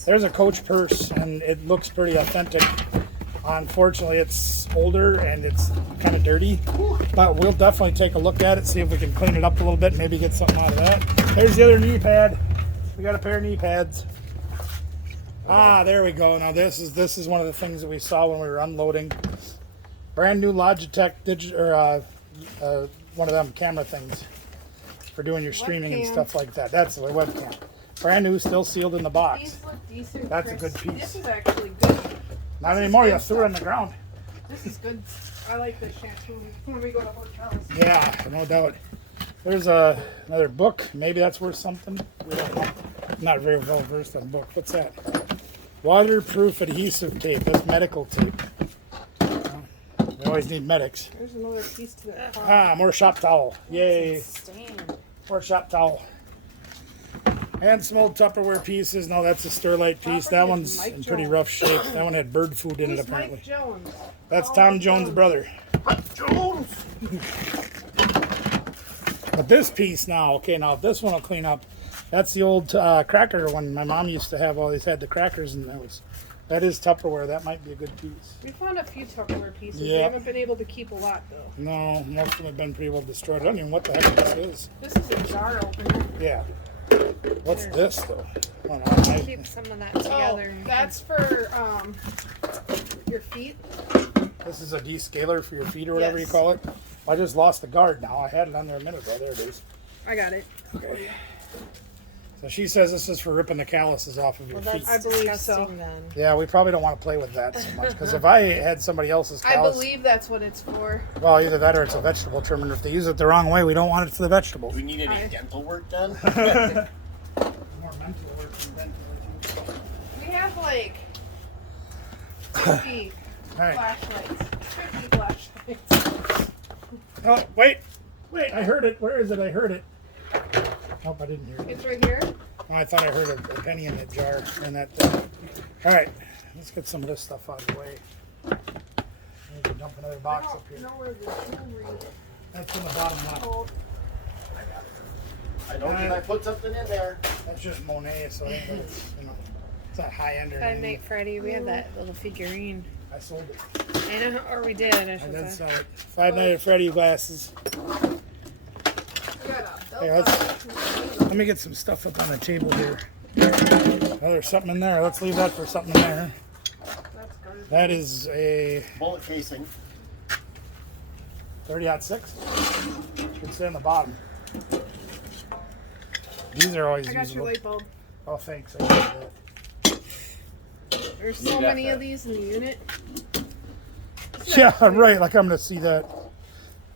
There's a Coach purse, and it looks pretty authentic. Unfortunately, it's older and it's kind of dirty, but we'll definitely take a look at it, see if we can clean it up a little bit, maybe get something out of that. There's the other knee pad. We got a pair of knee pads. Ah, there we go. Now this is one of the things that we saw when we were unloading. Brand new Logitech one of them camera things for doing your streaming and Webcam. stuff like that. That's the webcam. Brand new, still sealed in the box. These look decent. That's a Chris. good piece. This is actually good. Not This is anymore. You good threw it on stuff. the ground. This is good. I like this shampoo when we go to hotels. Yeah, no doubt. There's another book. Maybe that's worth something. We don't know. I'm not very well versed on book. What's that? Waterproof adhesive tape. That's medical tape. We always need medics. There's another piece to that. Ah, more shop towel. Yay. Stain. More shop towel. And some old Tupperware pieces. No, that's a Sterlite piece. That one's in pretty rough shape. That one had bird food in it, Who's apparently. Mike Jones? That's Oh, Tom Mike Jones' brother. Jones! But this piece now, okay, now this one I'll clean up. That's the old cracker one. My mom used to have always had the crackers, and that is Tupperware. That might be a good piece. We found a few Tupperware pieces. We Yeah. haven't been able to keep a lot though. No, most of them have been pretty well destroyed. I don't even know what the heck this is. This is a jar opener. Yeah. What's this though? I don't know. Keep some of that Oh, together. that's for your feet. This is a descaler for your feet or whatever you Yes. call it. I just lost the guard now. I had it on there a minute ago. There it is. I got it. Okay. So she says this is for ripping the calluses off of your Well, feet. that's I believe disgusting so. then. Yeah, we probably don't want to play with that so much because if I had somebody else's I callus, believe that's what it's for. well, either that or it's a vegetable trimmer. If they use it the wrong way, we don't want it for the vegetables. Do we need any Hi. dental work done? More mental work than dental. We have like 50 All right. flashlights. 50 flashlights. Oh, wait. I heard it. Where is it? I heard it. Nope, I didn't hear it. It's right here. Oh, I thought I heard a penny in that jar. And that. All right, let's get some of this stuff out of the way. Maybe dump another box up I here. don't know where the jewelry is. That's in the bottom left. Oh, I know that I put something in there. That's just Monet, so I think it's, it's not high end or Five anything. Night Freddy, we have that little figurine. I sold it. I know, or we did. I I should did say. sell it. Five Nights at Freddy glasses. we got a Hey, let me get some stuff up on the table here. Oh, there's something in there. Let's leave that for something in there. That's good. That is a Bullet casing. 30-06. Should stay on the bottom. These are always I got your usable. light bulb. Oh, thanks. I need that. There's You so got many that. of these in the unit. Yeah, right. Like I'm gonna see that.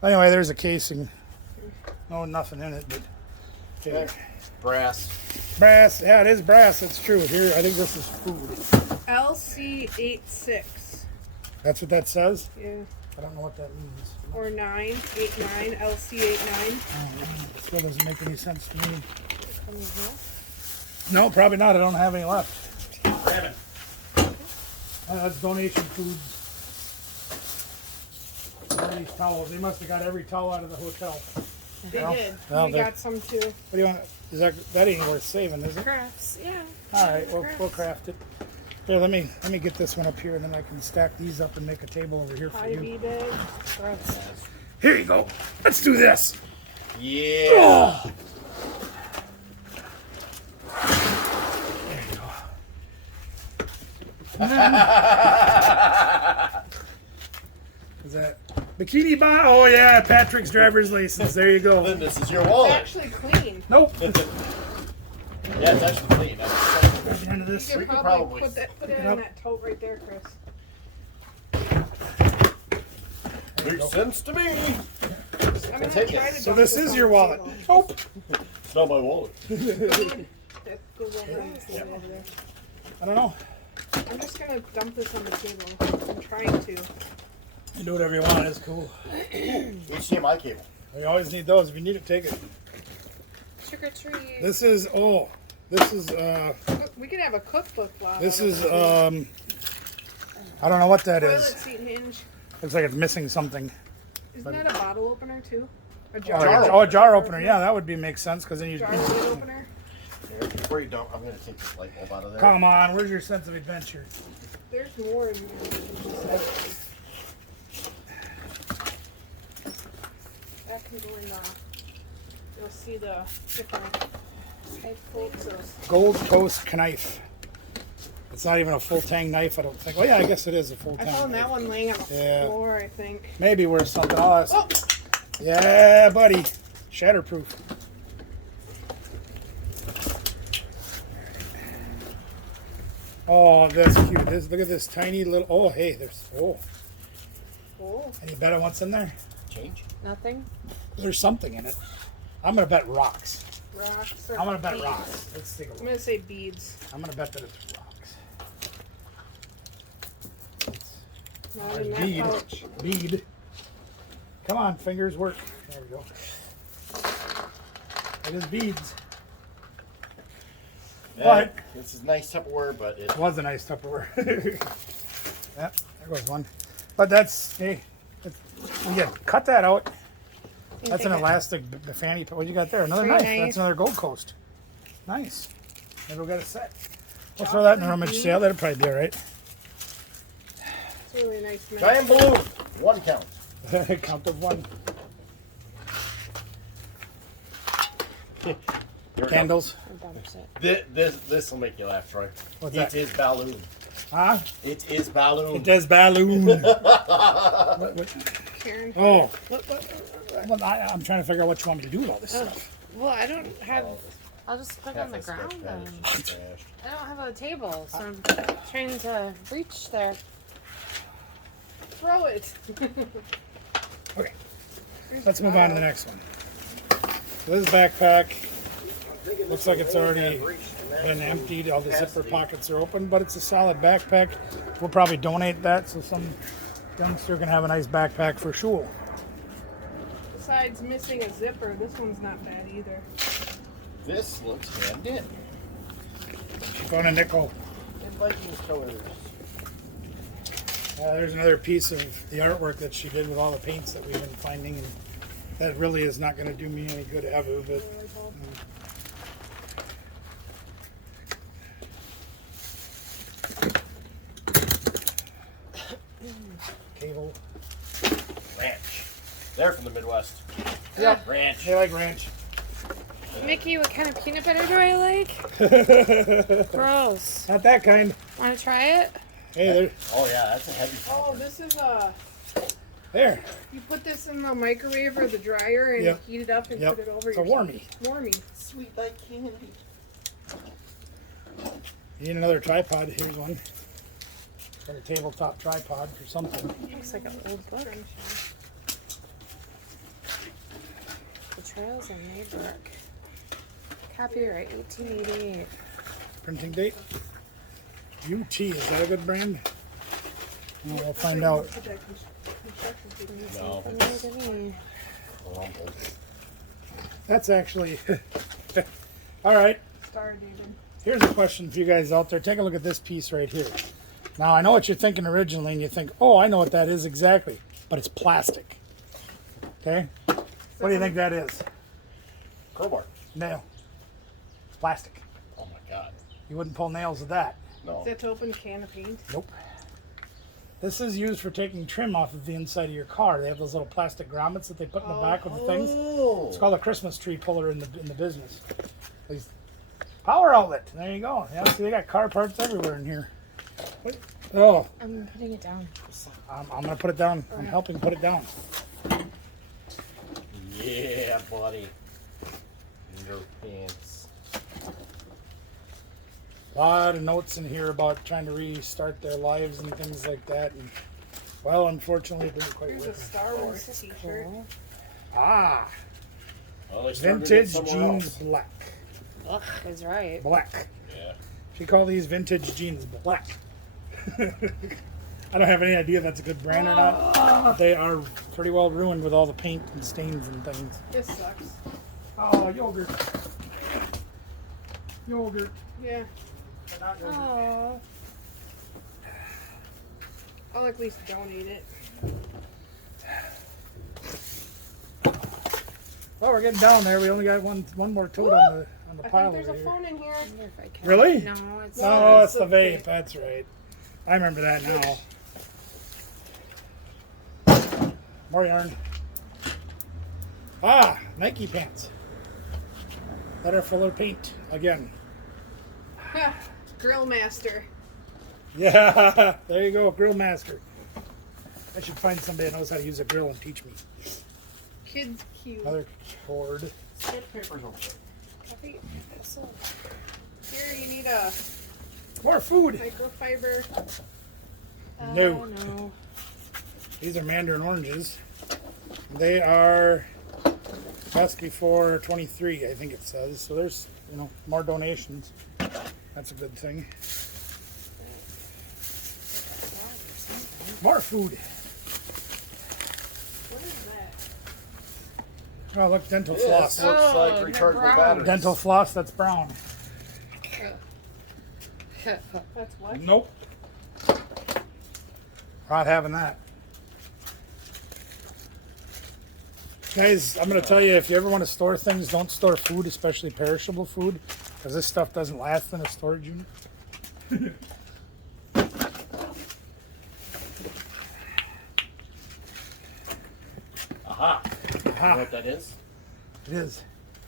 Anyway, there's a casing. No, nothing in it, but yeah. Brass. Brass. Yeah, it is brass. It's true. Here, I think this is food. LC86. That's what that says. Yeah. I don't know what that means. Or 989. LC89. It still doesn't make any sense to me. No, probably not. I don't have any left. Grab it. That's donation foods. All these towels. They must have got every towel out of the hotel. They Well, did. well, We they- got some too. What do you want? Is that ain't worth saving, is it? Crafts, yeah. All right, we'll craft it. Here, let me get this one up here, and then I can stack these up and make a table over here for you. IV bag. Gross. Here you go. Let's do this. Yeah. Oh. There you go. Is that bikini bot? Oh yeah, Patrick's driver's license. There you go. Then this is your It's wallet. actually clean. Nope. Yeah, it's actually clean. At the end of You this. could We could probably probably put it it in up. that tote right there, Chris. Makes sense to me. I'm gonna take try it. to So dump this is on your the wallet. table. Nope. It's not my wallet. That goes over and Yeah. over there. I don't know. I'm just gonna dump this on the table. I'm trying to. You do whatever you want. It's cool. HDMI cable. We always need those. If you need it, take it. Trick or treat. This is Look, we could have a cookbook while this is I don't know what that toilet is. seat hinge. Looks like it's missing something. Isn't that a bottle opener too? A Oh, jar. a jar opener. Yeah, that would make sense because then you. Jar lid opener. Before you don't, I'm going to take this light bulb out of there. Come on, where's your sense of adventure? There's more in there. That can go in the. You'll see the different types of. Gold Coast knife. It's not even a full tang knife, I don't think. Well, yeah, I guess it is a full I tang. found that knife. one laying on the Yeah. floor, I think. Maybe worth something. Oh, that's- Oh! Yeah, buddy. Shatterproof. Oh, that's cute. Look at this tiny little. Oh, hey, there's. Oh, Oh. any bet on what's in there? Change? Nothing? There's something in it. I'm gonna bet rocks. Rocks. Or I'm gonna bet beads. rocks. Let's take a I'm look. gonna say beads. I'm gonna bet that it's rocks. Not in that Bead. pouch. Bead. Come on, fingers work. There we go. It is beads. But This is nice Tupperware, but it it was a nice Tupperware. Yep, there goes one. But that's hey, yeah, cut that out. That's an elastic fanny. What you got there? Another Free knife. knife. That's another Gold Coast. Nice. Maybe we'll get a set. We'll throw that in the rummage sale. That'll probably be all right. It's really nice. knife. giant balloon. One count. Count of one. Here we go. Candles. This will make you laugh, Troy. What's It that? is balloon. Huh? It is balloon. It does balloon. What? Karen. Oh. Well, I'm trying to figure out what you want me to do with all this stuff. Well, I don't have. I'll just put it on the Half a ground scratch then. pad is just trashed. I don't have a table, so I'm trying to reach there. Throw it. Okay. Let's move on to the next one. So this backpack looks like it's already been emptied. All the zipper pockets are open, but it's a solid backpack. We'll probably donate that so some youngster can have a nice backpack for school. Besides missing a zipper, this one's not bad either. This looks hand in. Found a nickel. In Vikings colors. There's another piece of the artwork that she did with all the paints that we've been finding, and that really is not going to do me any good ever, but cable. Ranch. They're from the Midwest. Yep. Ranch. They like ranch. Mickey, what kind of peanut butter do I like? Gross. Not that kind. Want to try it? Hey, there. Oh yeah, that's a heavy. Oh, this is There. you put this in the microwave or the dryer and Yep. heat it up and Yep. put it over It's a your warmie. Warmie. Sweet like candy. You need another tripod. Here's one. Got a tabletop tripod for something. Looks like an old book. The Trails of Mayberg. Copyright 1888. Printing date. UT. Is that a good brand? Well, we'll find out. Put that construction paper. No, Something it's new to me. crumbled. That's actually. All right. Star David. Here's a question for you guys out there. Take a look at this piece right here. Now, I know what you're thinking originally, and you think, oh, I know what that is exactly. But it's plastic. Okay? What do you think that is? Crowbar. Nail. Plastic. Oh my god. You wouldn't pull nails with that. No. Is that to open a can of paint? Nope. This is used for taking trim off of the inside of your car. They have those little plastic grommets that they put in the back of the things. Oh. It's called a Christmas tree puller in the business. These power outlet. There you go. Yeah, see, they got car parts everywhere in here. What? Oh, I'm putting it down. I'm gonna put it down. I'm helping put it down. Yeah, buddy. Your pants. A lot of notes in here about trying to restart their lives and things like that. And well, unfortunately, it didn't quite Here's a work. Star Wars t-shirt. Cool. Ah, Well, they started it vintage somewhere jeans else. black. Ugh, that's right. Black. Yeah. She call these vintage jeans black. I don't have any idea if that's a good brand or not. They are pretty well ruined with all the paint and stains and things. This sucks. Oh, yogurt. Yogurt. Yeah. Not yogurt. Oh. I'll at least donate it. Well, we're getting down there. We only got one more tote on the I pile think there's over a here. phone in here. I wonder if I can. Really? No, it's No, it's it's the okay. vape. That's right. I remember that now. More yarn. Ah, Nike pants that are full of paint again. Ha, Grill Master. Yeah, there you go, grill master. I should find somebody that knows how to use a grill and teach me. Kids Cube. Another cord. Sandpaper's over there. Coffee. Here you need a More food. microfiber. No. No. These are mandarin oranges. They are best before 23, I think it says. So there's, more donations. That's a good thing. More food. What is that? Oh, look, dental This floss. looks Oh, like they're rechargeable brown. batteries. Dental floss, that's brown. That's what? Nope. Not having that. Guys, I'm going to tell you, if you ever want to store things, don't store food, especially perishable food, because this stuff doesn't last in a storage unit. Aha. You know what that is? It is.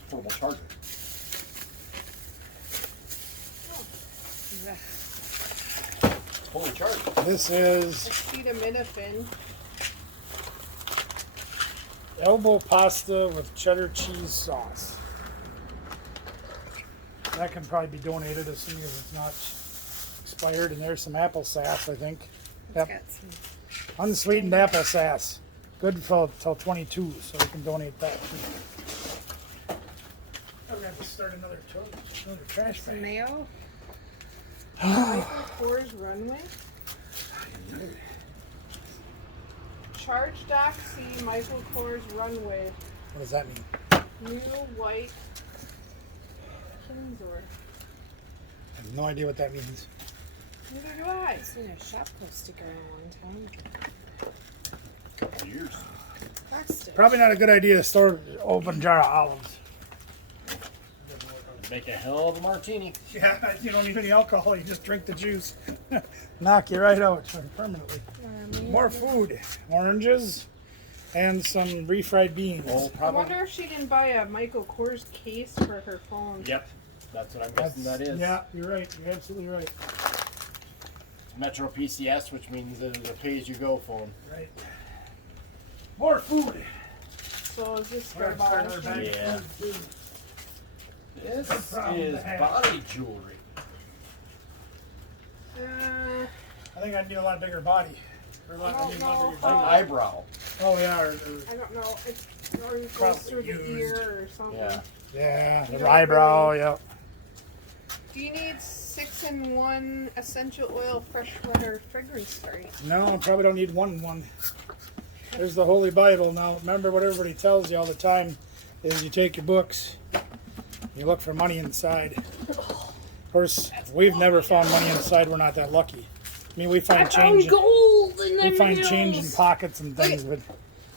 Portable charger. Holy charger. This is Acetaminophen. elbow pasta with cheddar cheese sauce. That can probably be donated as soon as it's not expired. And there's some apple sass, I think. Yep. Got some. Unsweetened apple sass. Good till 22, so we can donate that. I'm gonna have to start another trash Some bag. mayo. Michael Kors Runway. Charge Doc C Michael Kors Runway. What does that mean? New white Kinsor. I have no idea what that means. Neither do I. I've seen a Shopko sticker in a long time. Years. Plastic. Probably not a good idea to store open jar of olives. Make a hell of a martini. Yeah, you don't need any alcohol. You just drink the juice. Knock you right out permanently. More food. Oranges and some refried beans. Oh, I probably. wonder if she didn't buy a Michael Kors case for her phone. Yep. That's what I'm guessing that is. Yeah, you're right. You're absolutely right. Metro PCS, which means it is a pay-as-you-go phone. Right. More food. So is this We're starting our garbage? bag of Yeah. food, too. This Good problem is to have. body jewelry. I think I'd need a lot bigger body. Or a lot, I need don't a lot know. bigger Like body. eyebrow. Oh yeah, or I don't know. Or it goes Probably through the used. ear or something. Yeah. yeah, You the don't eyebrow. really- Yeah. Do you need 6-in-1 essential oil freshwater fragrance spray? No, probably don't need one. There's the Holy Bible. Now, remember what everybody tells you all the time is you take your books, you look for money inside. Of course, we've never found money inside. We're not that lucky. I mean, we find change. gold in We find change in pockets and things, but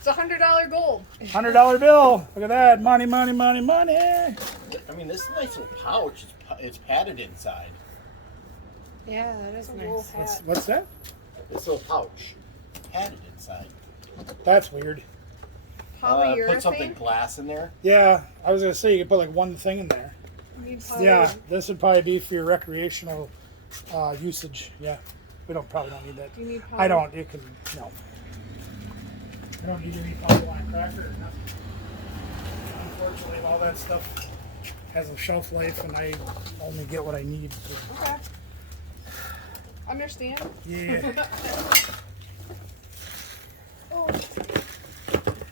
It's $100 gold. $100 bill. Look at that. Money, money, money, money. I mean, this nice little pouch. It's padded inside. Yeah, that is It's a wool nice. hat. What's that? This little pouch, padded inside. That's weird. Polyurethane. Put something glass in there. Yeah, I was gonna say you could put like one thing in there. You need Yeah, this would probably be for your recreational usage. Yeah, we probably don't need that. You need I don't. You can no. I don't need any poly line cracker or nothing. Unfortunately, all that stuff has a shelf life, and I only get what I need. So. Okay. Understand? Yeah.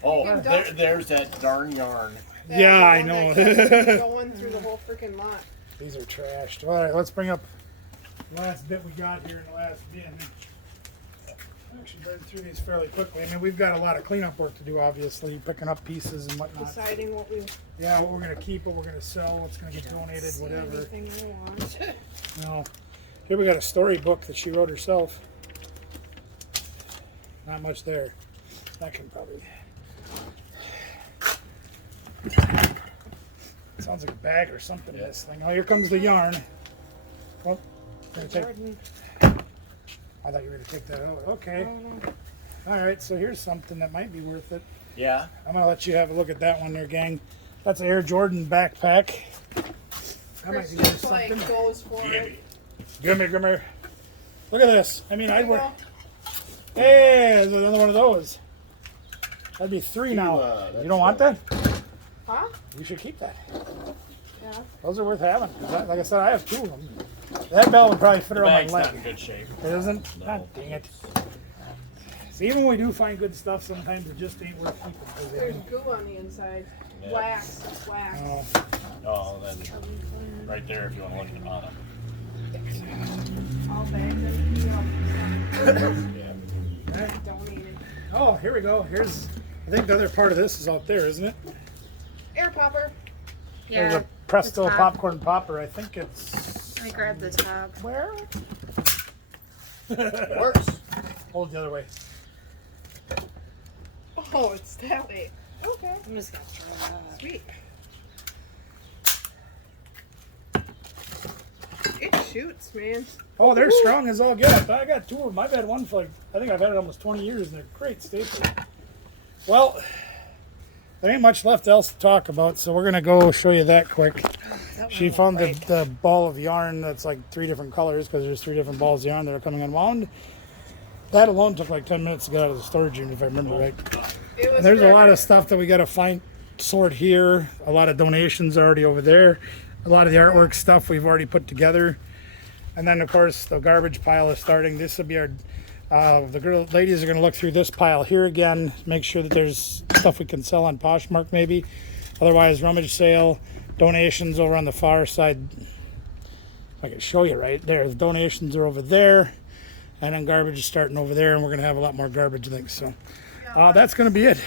Oh, You can there's that darn yarn. That Yeah, I one know. that kept going through the whole freaking lot. These are trashed. All right, let's bring up the last bit we got here in the last bin. Actually, run through these fairly quickly. I mean, we've got a lot of cleanup work to do, obviously, picking up pieces and whatnot. Deciding what we Yeah, what we're gonna keep, what we're gonna sell, what's gonna get donated, see whatever. anything I want. No. Here we got a storybook that she wrote herself. Not much there. That can probably. Sounds like a bag or something. Yeah. This thing. Oh, here comes the yarn. Oh, gonna take. Jordan. I thought you were gonna take that out. Okay. All right. So here's something that might be worth it. Yeah. I'm gonna let you have a look at that one there, gang. That's an Air Jordan backpack. That might Chris be worth just like something. goes for it. Gimme, Grimmer. Look at this. I mean, There I'd you wear. go. Hey, there's another one of those. That'd be three now. that's You don't want that? Huh? You should keep that. Yeah. Those are worth having. Like I said, I have two of them. That belt would probably fit The around my bag's leg. not in good shape. It isn't? No. God dang it. See, even when we do find good stuff, sometimes it just ain't worth keeping. 'Cause There's goo on the inside. Yeah. Wax. It's wax. Oh, then right there if you want to look at the bottom. All bags and Yeah. donated. Oh, here we go. Here's, I think the other part of this is out there, isn't it? Air popper. There's Yeah. a Presto the top. popcorn popper. I think it's. I grabbed the top. Where? It works. Hold it the other way. Oh, it's that way. Okay. I'm just gonna throw it up. Sweet. It shoots, man. Oh, they're strong as all get. I got two of them. I've had one for like, I think I've had it almost 20 years and they're great staples. Well, there ain't much left else to talk about, so we're going to go show you that quick. She found the ball of yarn that's like 3 different colors because there's 3 different balls of yarn that are coming unwound. That alone took like 10 minutes to get out of the storage unit, if I remember right. It was And there's a forever. lot of stuff that we got to find, sort here. A lot of donations already over there. A lot of the artwork stuff we've already put together. And then, of course, the garbage pile is starting. This will be our, ladies are going to look through this pile here again, make sure that there's stuff we can sell on Poshmark maybe. Otherwise, rummage sale, donations over on the far side. If I can show you right there. The donations are over there. And then garbage is starting over there, and we're going to have a lot more garbage things. So that's going to be it.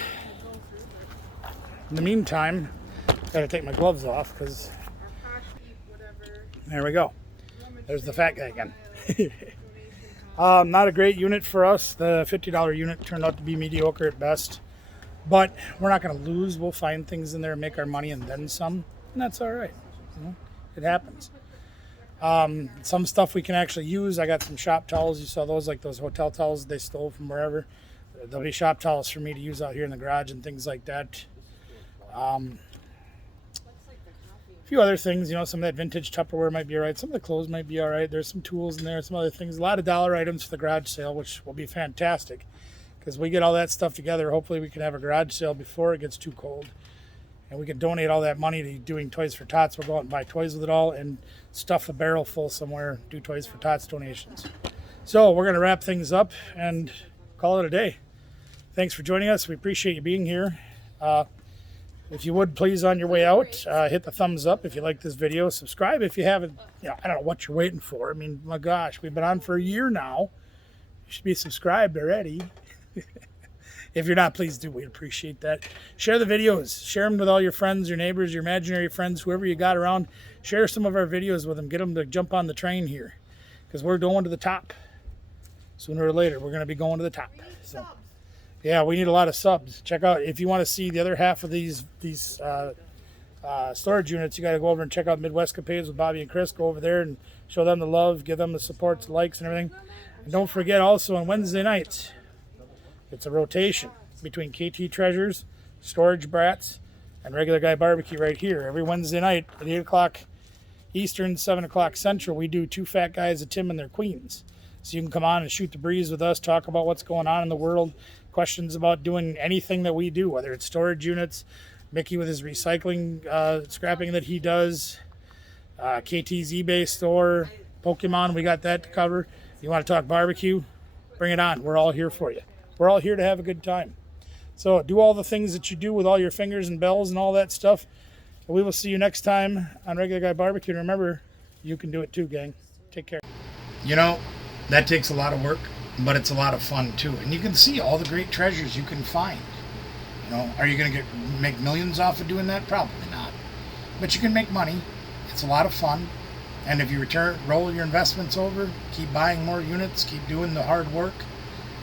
In the meantime, got to take my gloves off because there we go. There's the fat guy again. Not a great unit for us. The $50 unit turned out to be mediocre at best. But we're not going to lose. We'll find things in there, make our money, and then some. And that's all right. You know, it happens. Some stuff we can actually use. I got some shop towels. You saw those, like those hotel towels they stole from wherever. There'll be shop towels for me to use out here in the garage and things like that. A few other things, you know, some of that vintage Tupperware might be all right. Some of the clothes might be all right. There's some tools in there, some other things. A lot of dollar items for the garage sale, which will be fantastic. Because we get all that stuff together, hopefully we can have a garage sale before it gets too cold. And we can donate all that money to doing Toys for Tots. We'll go out and buy toys with it all and stuff a barrel full somewhere, do Toys for Tots donations. So we're going to wrap things up and call it a day. Thanks for joining us. We appreciate you being here. If you would, please, on your way out, hit the thumbs up if you like this video. Subscribe if you haven't. You know, I don't know what you're waiting for. I mean, my gosh, we've been on for a year now. You should be subscribed already. If you're not, please do. We'd appreciate that. Share the videos. Share them with all your friends, your neighbors, your imaginary friends, whoever you got around. Share some of our videos with them. Get them to jump on the train here because we're going to the top. Sooner or later, we're going to be going to the top. So, Yeah, we need a lot of subs. Check out, if you want to see the other half of these storage units, you got to go over and check out Midwestcapades with Bobby and Chris. Go over there and show them the love, give them the supports, likes, and everything. And don't forget also on Wednesday nights, it's a rotation between KT Treasures, Storage Brats, and Regular Guy Barbecue right here. Every Wednesday night at 8 o'clock Eastern, 7 o'clock Central, we do two fat guys, a Tim and their queens. So you can come on and shoot the breeze with us, talk about what's going on in the world, questions about doing anything that we do, whether it's storage units, Mickey with his recycling, scrapping that he does, KT's eBay store, Pokemon, we got that to cover. You want to talk barbecue, bring it on. We're all here for you. We're all here to have a good time. So do all the things that you do with all your fingers and bells and all that stuff. We will see you next time on Regular Guy Barbecue. And remember, you can do it too, gang. Take care. You know, that takes a lot of work, but it's a lot of fun too. And you can see all the great treasures you can find. You know, are you going to make millions off of doing that? Probably not. But you can make money. It's a lot of fun. And if you roll your investments over, keep buying more units, keep doing the hard work,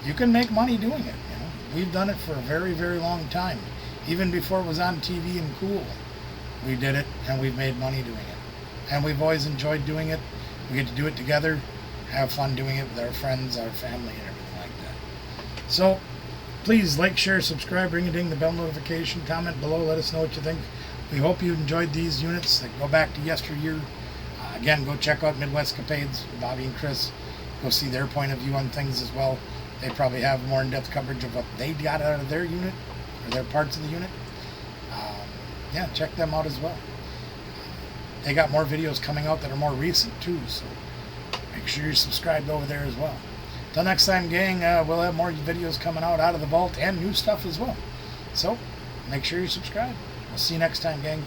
you can make money doing it. You know, we've done it for a very, very long time. Even before it was on TV and cool, we did it, and we've made money doing it. And we've always enjoyed doing it. We get to do it together, have fun doing it with our friends, our family, and everything like that. So please like, share, subscribe, ring a ding the bell notification, comment below, let us know what you think. We hope you enjoyed these units that go back to yesteryear. Again, go check out Midwestcapades, Bobby and Chris. Go see their point of view on things as well. They probably have more in-depth coverage of what they got out of their unit, or their parts of the unit. Yeah, check them out as well. They got more videos coming out that are more recent too, so make sure you're subscribed over there as well. Till next time, gang, we'll have more videos coming out of the vault and new stuff as well. So make sure you're subscribed. We'll see you next time, gang.